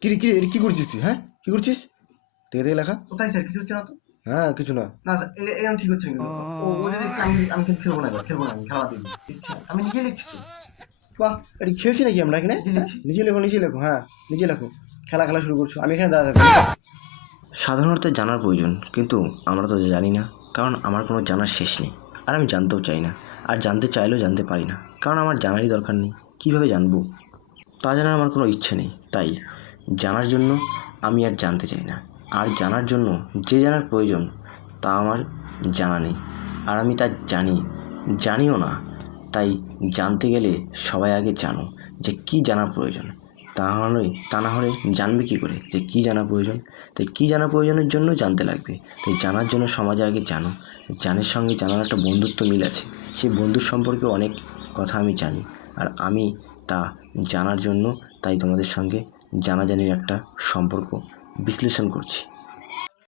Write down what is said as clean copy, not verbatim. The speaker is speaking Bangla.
কিরে কিরে এটা কি করছিস তুই? হ্যাঁ কি করছিস? থেকে থেকে লেখা কোথায় স্যার? কিছু হচ্ছে না তো? হ্যাঁ কিছু না। না স্যার, এরকম ঠিক হচ্ছে না কিন্তু। ও যে দেখছি, আমি কিন্তু খেলবো না, এবার খেলবো না, আমি খেলা দিই দেখছি না। আমি নিজে লিখছি তো। বাহ, এটা খেলছি নাকি আমরা এখানে? নিজে হ্যাঁ লিখছি। নিজে লেখো নিজে লেখো, হ্যাঁ নিজে লেখো। খেলা খেলা শুরু করছো, আমি এখানে দাঁড়া থাকি। সাধারণত জানার প্রয়োজন, কিন্তু আমরা তো জানি না, কারণ আমার কোনো জানার শেষ নেই। আর আমি জানতেও চাই না, আর জানতে চাইলেও জানতে পারি না, কারণ আমার জানারই দরকার নেই। কীভাবে জানবো? তা জানার আমার কোনো ইচ্ছে নেই। তাই জানার জন্য আমি আর জানতে চাই না। আর জানার জন্য যে জানার প্রয়োজন তা আমার জানা নেই, আর আমি তা জানিও না। তাই জানতে গেলে সবাই আগে জানো যে কী জানা প্রয়োজন। তা না হলে জানবে কী করে যে কী জানা প্রয়োজন? তাই কী জানা প্রয়োজনের জন্য জানতে লাগবে। তাই জানার জন্য সমাজে আগে জানো। জানের সঙ্গে জানার একটা বন্ধুত্ব মিল আছে। সেই বন্ধুর সম্পর্কে অনেক কথা আমি জানি, আর আমি তা জানার জন্য তাই তোমাদের সঙ্গে জানাজানির একটা সম্পর্ক বিশ্লেষণ করছি।